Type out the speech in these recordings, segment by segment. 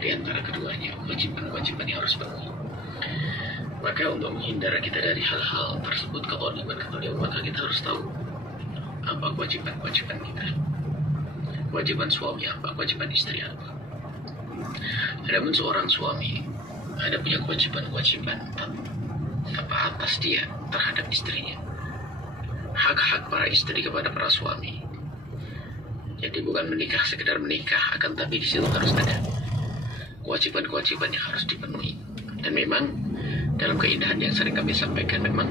di antara keduanya, kewajiban-kewajiban yang harus penuhi. Maka untuk menghindar kita dari hal-hal tersebut, kezaliman, maka kita harus tahu apa kewajiban-kewajiban kita. Kewajiban suami apa, kewajiban istri apa. Adapun seorang suami ada punya kewajiban-kewajiban apa atas dia terhadap istrinya. Hak-hak para istri kepada para suami. Jadi bukan menikah sekedar menikah, akan tapi di situ harus ada kewajiban-kewajiban yang harus dipenuhi. Dan memang dalam keindahan yang sering kami sampaikan, memang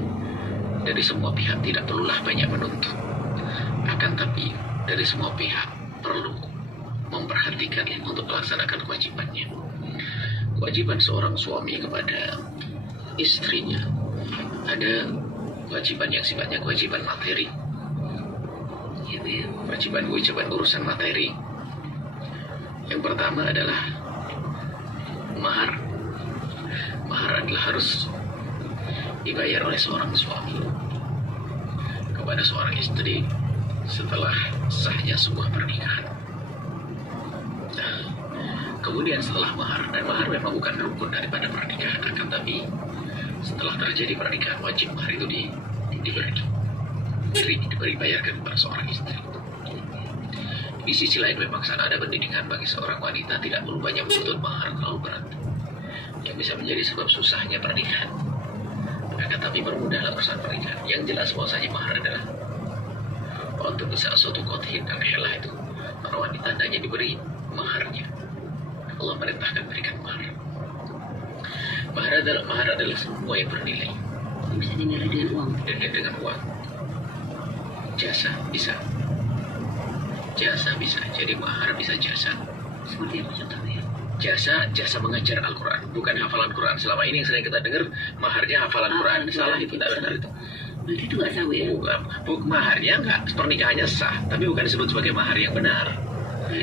dari semua pihak tidak perlulah banyak menuntut, akan tapi dari semua pihak perlu memperhatikan untuk melaksanakan kewajibannya. Kewajiban seorang suami kepada istrinya, ada kewajiban yang sifatnya kewajiban materi, kewajiban urusan materi. Yang pertama adalah mahar. Mahar adalah harus dibayar oleh seorang suami kepada seorang istri setelah sahnya sebuah pernikahan. Nah, kemudian setelah mahar, dan mahar memang bukan rukun daripada pernikahan, akan tapi setelah terjadi pernikahan wajib mahar itu diberi bayarkan kepada seorang istri. Di sisi lain memang sana ada pendidikan bagi seorang wanita, tidak perlu banyak menuntut mahar terlalu berat yang bisa menjadi sebab susahnya pernikahan. Akan tapi permudahlah urusan pernikahan. Yang jelas bahwasanya mahar adalah untuk bisa suatu kotin dan helah itu para wanita hanya diberi maharnya. Allah merintahkan berikan mahar. Mahar adalah semua yang bernilai. Bisa dinilai dengan uang. Dengan uang. Jasa bisa. Jadi mahar bisa jasa. Seperti apa contohnya? Jasa mengajar Al-Quran, bukan hafalan Quran. Selama ini yang sering kita dengar maharnya hafalan Quran. Salah, itu tidak benar itu. Berarti itu nggak sah ya? Bukan maharnya enggak, pernikahannya sah, tapi bukan disebut sebagai mahar yang benar.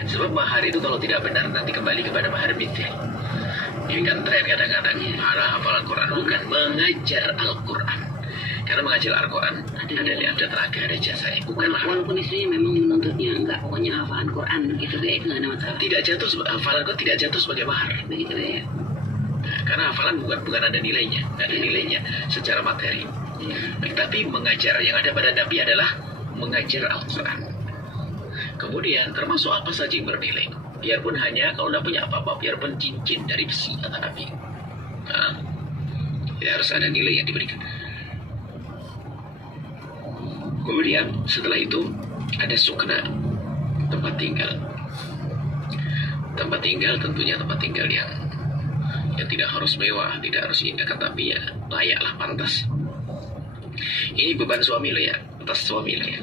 Sebab mahar itu kalau tidak benar nanti kembali kepada mahar bitil. Ini kan tren kadang-kadang hafalan Quran, bukan mengajar Al-Quran. Karena mengajar Al-Quran ada tenaga, ada jasanya, bukan mahar. Walaupun istrinya memang menuntutnya enggak, pokoknya hafalan Quran gitu ya, itu nggak ada masalah. Tidak jatuh, hafalan Quran tidak jatuh sebagai mahar. Begitu ya. Nah, karena hafalan bukan ada nilainya, nggak ada nilainya secara materi. Tapi mengajar yang ada pada Nabi adalah mengajar Al-Quran. Kemudian termasuk apa saja yang bernilai, biarpun hanya kalau tidak punya apa-apa, biarpun cincin dari besi kata Nabi, harus ada nilai yang diberikan. Kemudian setelah itu ada sukna, tempat tinggal. Tempat tinggal tentunya tempat tinggal yang tidak harus mewah, tidak harus indah, tapi ya layaklah, pantas. Ini beban suami loh ya, atas suami loh ya,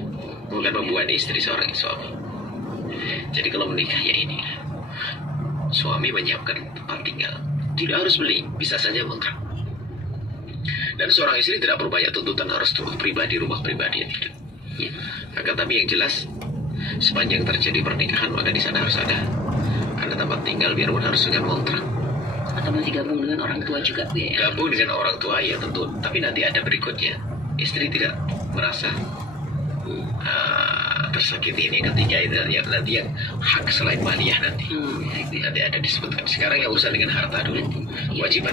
bukan beban istri seorang suami. Jadi kalau menikah ya ini, suami menyiapkan tempat tinggal, tidak harus beli, bisa saja kontrak. Dan seorang istri tidak perlu banyak tuntutan harus rumah pribadi ya tidak. Ya. Akan tapi yang jelas sepanjang terjadi pernikahan maka di sana harus ada tempat tinggal, biarpun harus dengan kontrak. Atau masih gabung dengan orang tua juga ya? Gabung dengan orang tua ya tentu, tapi nanti ada berikutnya. Istri tidak merasa tersakiti, ini ketiga itu nanti yang hak selain maliyah nanti ada disebutkan. Sekarang yang urusan dengan harta dulu,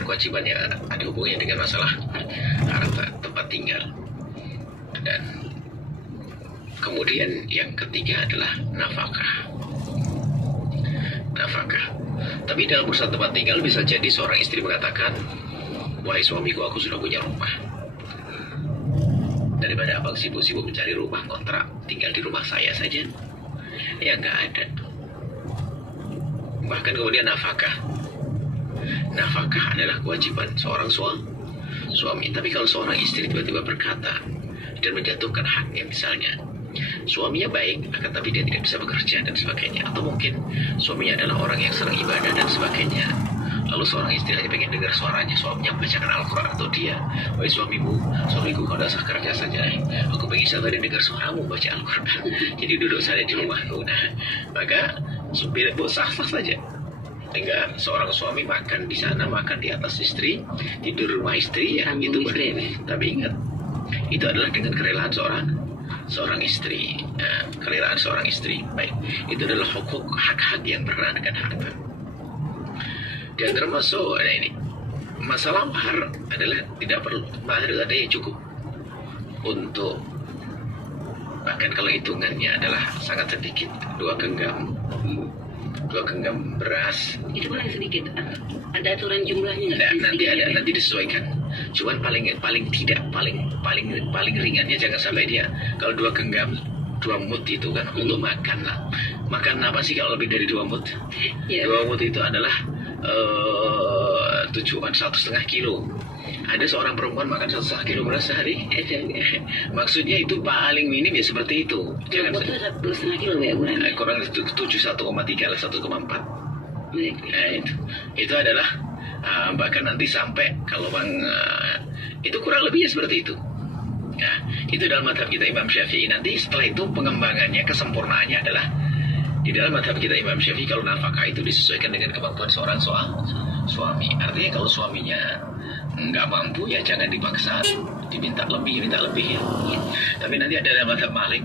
kewajiban yang ada hubungannya dengan masalah harta, tempat tinggal. Dan kemudian yang ketiga adalah nafkah. Tapi dalam urusan tempat tinggal bisa jadi seorang istri mengatakan, wahai suamiku, aku sudah punya rumah, daripada abang sibuk-sibuk mencari rumah kontrak, tinggal di rumah saya saja. Ya nggak ada. Bahkan kemudian nafkah adalah kewajiban seorang suami. Tapi kalau seorang istri tiba-tiba berkata dan menjatuhkan haknya, misalnya suaminya baik, akan tapi dia tidak bisa bekerja dan sebagainya, atau mungkin suaminya adalah orang yang sering ibadah dan sebagainya, lalu seorang istri hanya pengen dengar suaranya suaminya membacakan Al-Quran, atau dia, wahai suamiku kau dasar kerja saja, aku pengen sekali dengar suaramu baca Al-Quran, jadi duduk saja di rumahku. Nah, maka sah-sah saja. Tinggal seorang suami makan di sana, makan di atas istri, tidur rumah istri, ya itu boleh. Tapi ingat, itu adalah dengan kerelaan seorang istri, kerelaan seorang istri. Baik, itu adalah hak-hak yang berkenaan dengan harta. Dan termasuk ini masalah mahar adalah tidak perlu, mahar ada yang cukup untuk, bahkan kalau hitungannya adalah sangat sedikit, 2 genggam beras. Itu paling sedikit. Ada aturan jumlahnya nggak? Nanti disesuaikan. Cuman paling ringannya jangan sampai dia kalau 2 genggam 2 mut itu kan untuk makan lah. Makan apa sih kalau lebih dari 2 mut? 2 mut itu adalah 1,5 kilo. Ada seorang perempuan makan 1,5 kilo beras sehari. Maksudnya itu paling minim ya seperti itu. Jangan itu 1,5 kilo ya kurang 1,3 lah 1,4. Nah, itu adalah bahkan nanti sampai kalau itu kurang lebihnya seperti itu. Nah, itu dalam madhab kita Imam Syafi'i. Nanti setelah itu pengembangannya, kesempurnaannya adalah di dalam madhab kita Imam Syafi'i, kalau nafkah itu disesuaikan dengan kemampuan seorang suami. Artinya kalau suaminya nggak mampu ya jangan dipaksa diminta lebih ya. Tapi nanti ada dalam madhab Malik,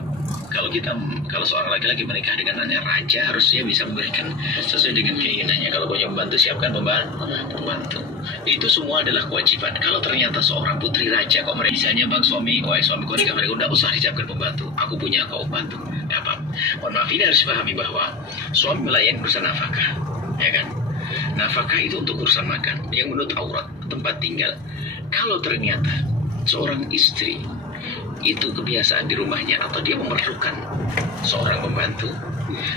kalau seorang laki-laki menikah dengan anak raja, harusnya bisa memberikan sesuai dengan keinginannya. Kalau punya pembantu, siapkan pembantu. Itu semua adalah kewajiban. Kalau ternyata seorang putri raja kok misalnya bang suami kau nikah mereka udah usah disiapkan pembantu, aku punya kau bantu. Apa? Mohon maaf, ini harus pahami bahwa suami melayani urusan nafkah, ya kan? Nafkah itu untuk urusan makan, yang menurut aurat, tempat tinggal. Kalau ternyata seorang istri itu kebiasaan di rumahnya atau dia memerlukan seorang pembantu,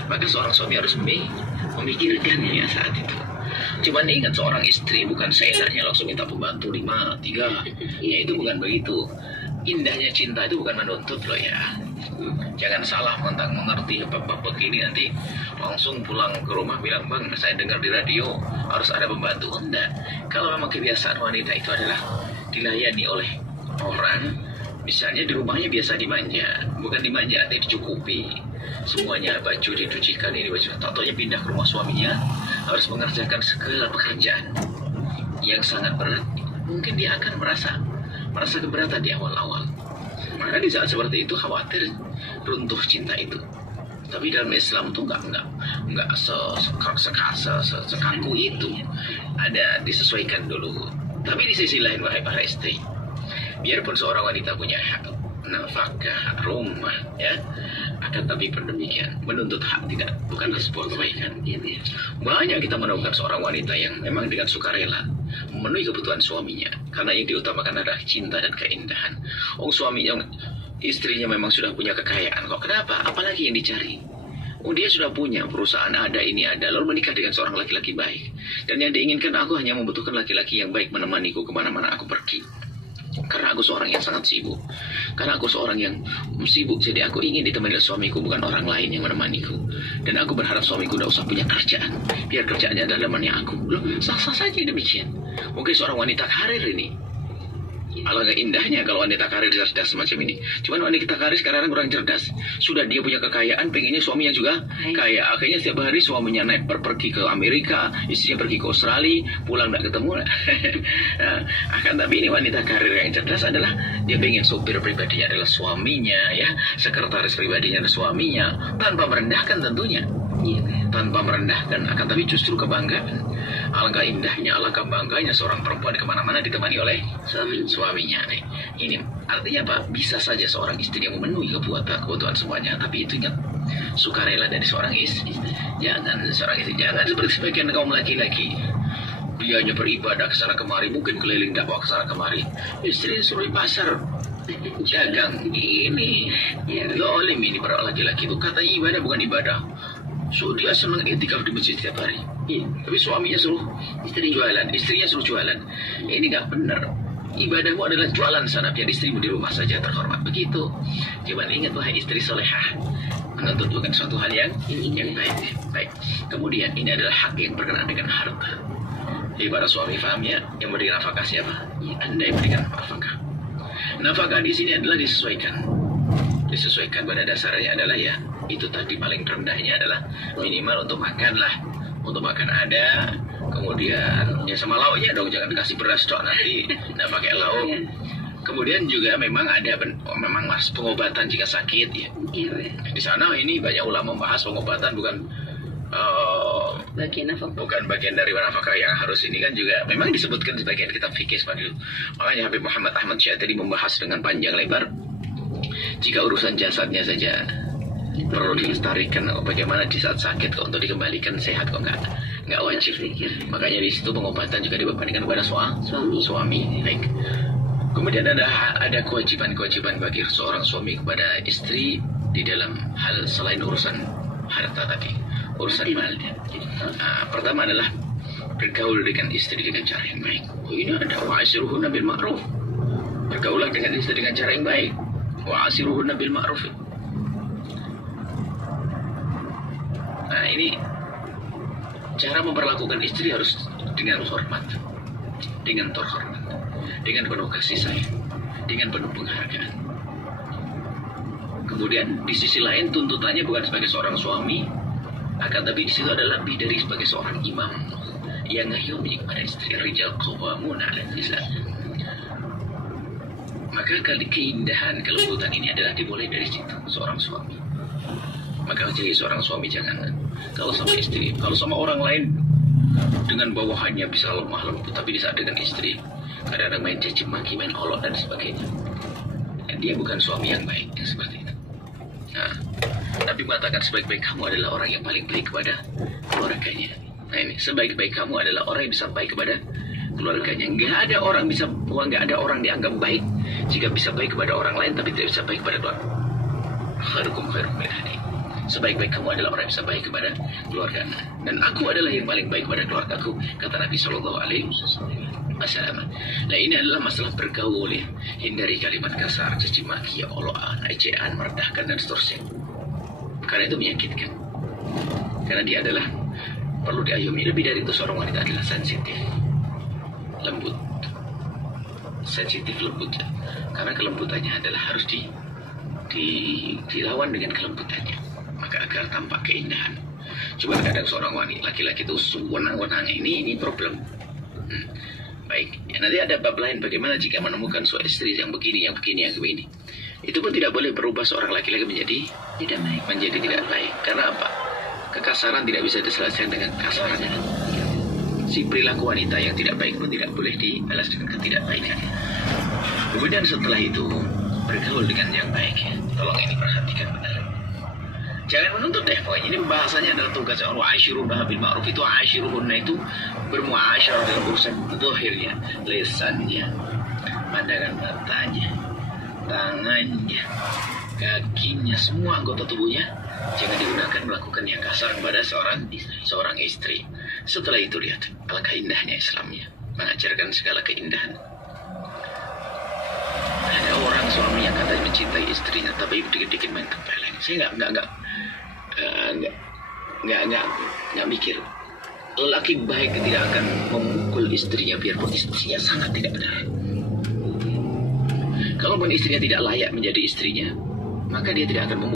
maka seorang suami harus memikirkannya saat itu. Cuman ingat, seorang istri bukan seenaknya langsung minta pembantu 5, 3. Ya itu bukan begitu. Indahnya cinta itu bukan menuntut loh ya. Jangan salah mengerti bab begini, nanti langsung pulang ke rumah bilang, bang saya dengar di radio harus ada pembantu. Enggak. Kalau memang kebiasaan wanita itu adalah dilayani oleh orang, misalnya di rumahnya biasa dimanja, bukan dimanja, nanti dicukupi semuanya, baju dicucikan, ini baju, tentunya pindah ke rumah suaminya harus mengerjakan segala pekerjaan yang sangat berat, mungkin dia akan merasa keberatan di awal-awal. Maka di saat seperti itu khawatir runtuh cinta itu. Tapi dalam Islam tuh nggak sekaku itu. Ada disesuaikan dulu. Tapi di sisi lain, wahai para istri, biarpun seorang wanita punya hak nafkah, hak rumah, ya, akan tapi demikian menuntut hak bukanlah sebuah kebaikan. Banyak kita menemukan seorang wanita yang memang dengan sukarela memenuhi kebutuhan suaminya, karena yang diutamakan adalah cinta dan keindahan. Istrinya memang sudah punya kekayaan kok, kenapa? Apalagi yang dicari? Dia sudah punya perusahaan, lalu menikah dengan seorang laki-laki baik. Dan yang diinginkan, aku hanya membutuhkan laki-laki yang baik menemaniku kemana-mana aku pergi. Karena aku seorang yang sangat sibuk. Karena aku seorang yang sibuk, jadi aku ingin ditemani oleh suamiku, bukan orang lain yang menemaniku. Dan aku berharap suamiku tidak usah punya kerjaan, biar kerjaannya adalah temannya aku. Loh, sah-sah saja demikian. Mungkin seorang wanita karir ini, alangkah indahnya kalau wanita karir cerdas semacam ini. Cuman wanita karir sekarang kurang cerdas. Sudah dia punya kekayaan, pengennya suaminya juga kaya. Akhirnya setiap hari suaminya pergi ke Amerika, istrinya pergi ke Australia, pulang tidak ketemu. Akan tapi ini wanita karir yang cerdas adalah dia pengen sopir pribadinya adalah suaminya, ya, sekretaris pribadinya adalah suaminya, tanpa merendahkan tentunya. Tanpa merendahkan, akan tapi justru kebanggaan. Alangkah indahnya, alangkah bangganya seorang perempuan kemana-mana ditemani oleh suaminya. Ini artinya apa? Bisa saja seorang istri yang memenuhi kebutuhan semuanya, tapi itu ingat, sukarela dari seorang istri. Jangan seperti sebagian kaum laki-laki, dianya beribadah kesana kemari, mungkin keliling dakwah kesana kemari, istri suruh di pasar dagang. Ini zalim ini para laki-laki itu, kata ibadah bukan ibadah. So dia senang itikaf di masjid setiap hari, tapi suaminya suruh istrinya suruh jualan. Ini nggak benar. Ibadahmu adalah jualan sana, biar istrimu di rumah saja terhormat. Begitu. Coba ingat, wahai istri solehah, menuntut bukan suatu hal yang baik. Kemudian ini adalah hak yang berkenaan dengan harta. Jadi para suami paham ya, yang beri nafkah siapa? Anda yang berikan nafkah. Nafkah di sini adalah disesuaikan pada dasarnya adalah ya itu tadi, paling rendahnya adalah minimal untuk makan lah. Untuk makan ada, kemudian ya sama lauknya dong, jangan dikasih beras dong, nanti nggak pakai lauk. Kemudian juga memang ada memang pengobatan jika sakit ya. Di sana ini banyak ulama membahas pengobatan bukan bagian apa? Bukan bagian dari nafkah yang harus ini kan juga memang disebutkan sebagian kitab fikih seperti itu. Makanya Habib Muhammad Ahmad Syatiri membahas dengan panjang lebar jika urusan jasadnya saja perlu dilestarikan, bagaimana di saat sakit kok untuk dikembalikan sehat kok nggak wajib. Makanya di situ pengobatan juga dibebankan kepada suami. Baik. Kemudian ada kewajiban bagi seorang suami kepada istri di dalam hal selain urusan harta tadi, urusan mal. Pertama adalah bergaul dengan istri dengan cara yang baik. Ini ada wa'ashiruhunna bil ma'ruf. Bergaulah dengan istri dengan cara yang baik. Wa'ashiruhunna bil ma'ruf. Nah, ini cara memperlakukan istri harus dengan hormat, dengan terhormat, dengan penuh kasih sayang, dengan penuh penghargaan. Kemudian di sisi lain tuntutannya bukan sebagai seorang suami, akan tapi di situ adalah lebih dari sebagai seorang imam yang ngayomi kepada istri. Rijal qawwamuna 'alan nisa. Maka keindahan kelembutan ini adalah dimulai dari situ, seorang suami. Maka jadi seorang suami jangan kalau sama istri, kalau sama orang lain dengan bawahannya bisa lemah lembut, tapi di saat dengan istri kadang-kadang main caci maki, main olok dan sebagainya. Dan dia bukan suami yang baik yang seperti itu. Nah, Nabi mengatakan sebaik-baik kamu adalah orang yang paling baik kepada keluarganya. Nah ini, sebaik-baik kamu adalah orang yang bisa baik kepada keluarganya. Nggak ada orang dianggap baik jika bisa baik kepada orang lain tapi tidak bisa baik kepada keluarga. Khairukum khairukum li ahli. Sebaik-baik kamu adalah orang yang bisa baik kepada keluarga. Dan aku adalah yang paling baik kepada keluargaku, kata Nabi Shallallahu Alaihi Wasallam. Nah ini adalah masalah bergaul ya. Hindari kalimat kasar, caci maki, olokan, ejaan, merendahkan dan seterusnya. Karena itu menyakitkan. Karena dia adalah perlu diayomi. Lebih dari itu seorang wanita adalah sensitif, lembut, sensitif lembut. Karena kelembutannya adalah harus dilawan dengan kelembutannya. Maka agar tampak keindahan. Cuma kadang seorang wanita laki-laki itu wenang-wenang ini problem. Baik, ya, nanti ada bab lain bagaimana jika menemukan suami istri yang begini, yang begini. Itu pun tidak boleh berubah seorang laki-laki menjadi tidak baik. Karena apa? Kekasaran tidak bisa diselesaikan dengan kasarannya. Si perilaku wanita yang tidak baik pun tidak boleh dibalas dengan ketidakbaikan. Kemudian setelah itu bergaul dengan yang baik ya. Tolong ini perhatikan benar. Jangan menuntut deh, pokoknya ini bahasanya adalah tugas orang wa'ashiruhunna bil ma'ruf. Itu ashiruhunna itu bermuasyarah dalam urusan zahirnya, lisannya, pandangan matanya, tangannya, kakinya, semua anggota tubuhnya jangan digunakan melakukan yang kasar kepada seorang istri. Setelah itu lihat alangkah indahnya Islamnya, mengajarkan segala keindahan. Ada orang suami yang katanya mencintai istrinya tapi dikit-dikit main tempeleng. Saya nggak mikir. Lelaki baik tidak akan memukul istrinya biarpun istrinya sangat tidak benar. Kalaupun istrinya tidak layak menjadi istrinya, maka dia tidak akan memukul.